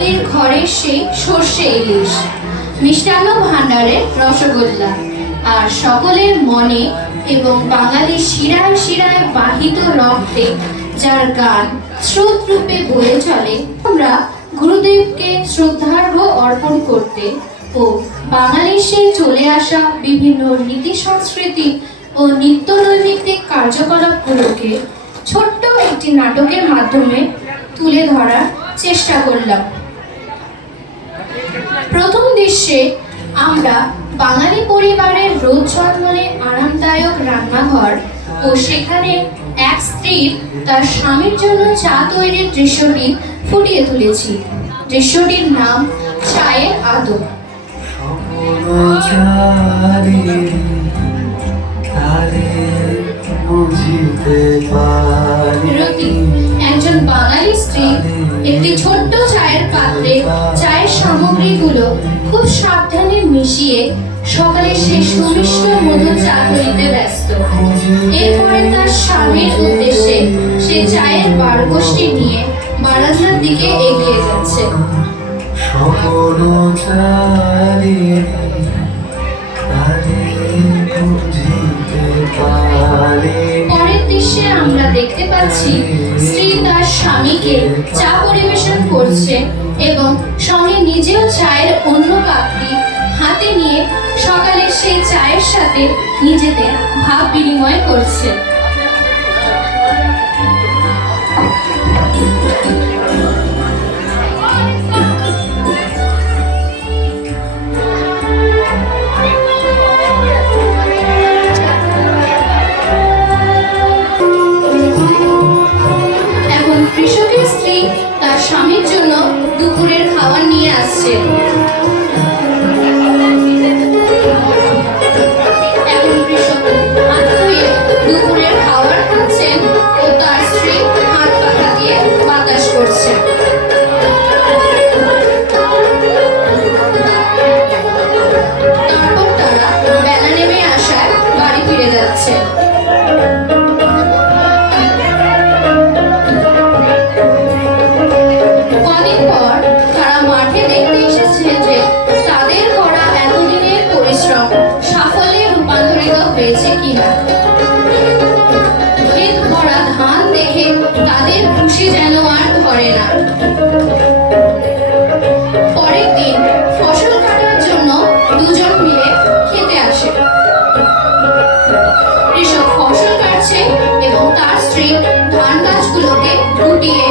ঘরের সেই সর্ষে ইলিশ, মিষ্টান্ন ভাণ্ডারের রসগোল্লা, আর সকলের মনে এবং বাঙালির শিরায় শিরায় বাহিত রক্তে যার গান স্রোত রূপে বয়ে চলে, আমরা গুরুদেবকে শ্রদ্ধার্ঘ্য অর্পণ করতে ও বাঙালির সেই চলে আসা বিভিন্ন রীতি সংস্কৃতি ও নিত্য নৈমিত্তিক কার্যকলাপগুলোকে ছোট্ট একটি নাটকের মাধ্যমে তুলে ধরার চেষ্টা করলাম। প্রথম দৃশ্যে আমরা বাঙালি পরিবারের রোজ জন্মনে আরামদায়ক রান্নাঘর ও সেখানে এক স্ত্রীর তার স্বামীর জন্য চা তৈরির দৃশ্যটি ফুটিয়ে তুলেছি। দৃশ্যটির নাম চায়ের আদর। একজন বাঙালি স্ত্রী একটি ছোট্ট চায়ের পাত্রে চায়ের সামগ্রীগুলো খুব সাবধানে মিশিয়ে সকালে সে সুমিষ্ট মধুর চা তৈরিতে ব্যস্ত। এরপরে তার স্বামীর উদ্দেশ্যে সে চায়ের বারকোষ্ঠী নিয়ে বারান্দার দিকে এগিয়ে যাচ্ছে। পরের দৃশ্যে আমরা দেখতে পাচ্ছি স্ত্রী তার স্বামীকে চা পরিবেশন করছে এবং সঙ্গে নিজেও চায়ের অন্য কাপটি হাতে নিয়ে সকালে সেই চায়ের সাথে নিজেদের ভাব বিনিময় করছে। কৃষকের স্ত্রী তার স্বামীর জন্য দুপুরের খাবার নিয়ে আসছে। এখন কৃষক হাত ধুয়ে দুপুরের খাবার খাচ্ছেন ও তার স্ত্রী হাত পাখা দিয়ে বাতাস করছে। তারপর তারা বেলা নেমে আসায় বাড়ি ফিরে যাচ্ছে। ধান দেখে তাদের খুশি যেন আর ধরে না। পরের দিন ফসল কাটার জন্য দুজন মিলে খেতে আসে। কৃষক ফসল কাটছে এবং তার স্ত্রী ধান গাছগুলোকে গুটিয়ে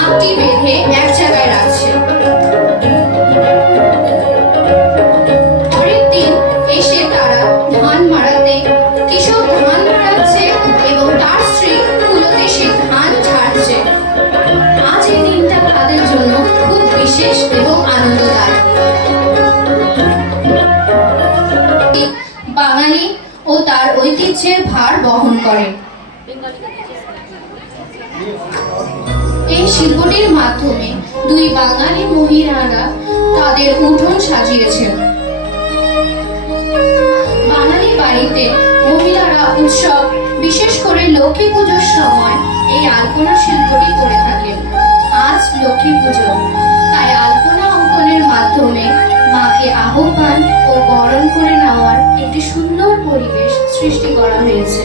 আঁকটি বেঁধে এক জায়গায় রাখছে। পরের দিন এসে তারা ধান মাড়াতে কৃষক ধান মাড়াচ্ছে এবং তার স্ত্রী কুলোতে সে ধান ঝাড়ছে। আজ এই দিনটা তাদের জন্য খুব বিশেষ এবং আনন্দদায়ক। বাঙালি ও তার ঐতিহ্যের ভার বহন করে। এই শিল্পটির মাধ্যমে দুই বাঙালি মহিলারা তাদের উঠোন সাজিয়েছেন। বাঙালি বাড়িতে মহিলারা উৎসব, বিশেষ করে লক্ষ্মী পুজোর সময় এই আলপনা শিল্পটি করে থাকেন। আজ লক্ষ্মী পুজো, তাই আলপনা অঙ্কনের মাধ্যমে মাকে আহ্বান ও বরণ করে নেওয়ার একটি সুন্দর পরিবেশ সৃষ্টি করা হয়েছে।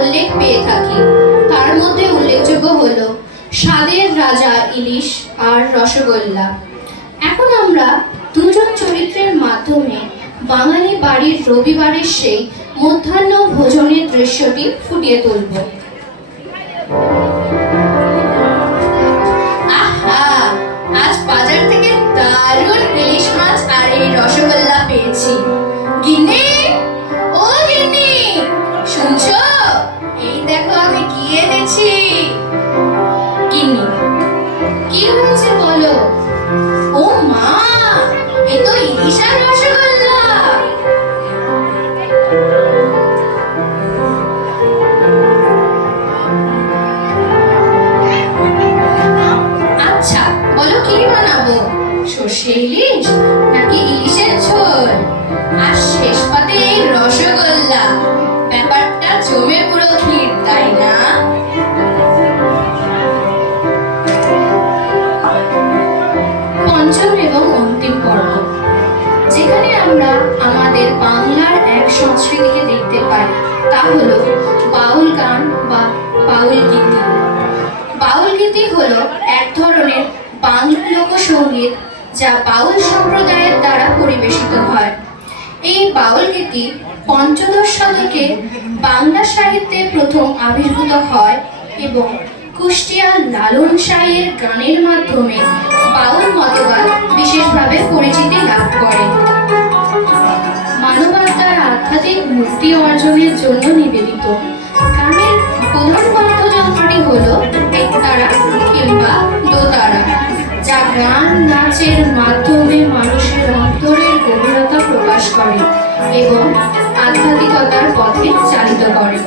উল্লেখ পেয়ে থাকি, তার মধ্যে উল্লেখযোগ্য হলো স্বাদের রাজা ইলিশ আর রসগোল্লা। এখন আমরা দুজন চরিত্রের মাধ্যমে বাঙালি বাড়ির রবিবারের সেই মধ্যাহ্ন ভোজনের দৃশ্যটি ফুটিয়ে তুলব। আহা, আজ বাজার থেকে দারুণ ইলিশ মাছ আর এই রসগোল্লা পেয়েছি। গিন্নি, ও গিন্নি, শুনছো? এই দেখো আমি কি এনেছি। গিন্নি, কি হয়েছে বলো? ও মা, এ তো ইলিশ আর রসগোল্লা। সঙ্গীত যা বাউল সম্প্রদায়ের দ্বারা পরিবেশিত হয়। এই বাউল গীতি পঞ্চদশ শতকে বাংলা সাহিত্যে প্রথম আবির্ভূত হয় এবং কুষ্টিয়ার লালন শাহের গানের মাধ্যমে বাউল মতবাদ বিশেষভাবে পরিচিতি লাভ করে। মানবাত্মার আধ্যাত্মিক মুক্তি অর্জনের জন্য নিবেদিত গানের প্রধান বাদ্যযন্ত্রটি হল একতারা কিংবা দোতারা, যা গান নাচের মাধ্যমে মানুষের অন্তরের গভীরতা প্রকাশ করে এবং আধ্যাত্মিকতার পথে চালিত করে।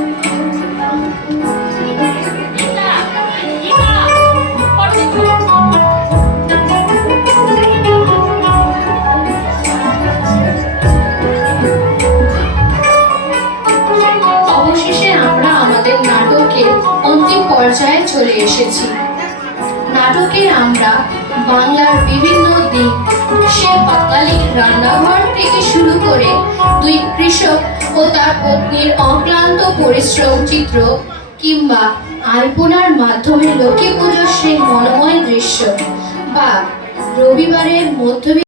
অবশেষে আমরা আমাদের নাটকের অন্তিম পর্যায়ে চলে এসেছি। নাটকে আমরা বাংলার বিভিন্ন দিক, সে বাঙালির রান্নাঘর থেকে শুরু করে দুই কৃষক ও তার পত্নীর অক্লান্ত পরিশ্রম চিত্র কিংবা আলপনার মাধ্যমে লক্ষ্মী পুজোর সেই মনোময় দৃশ্য বা রবিবারের মধ্যবিত্ত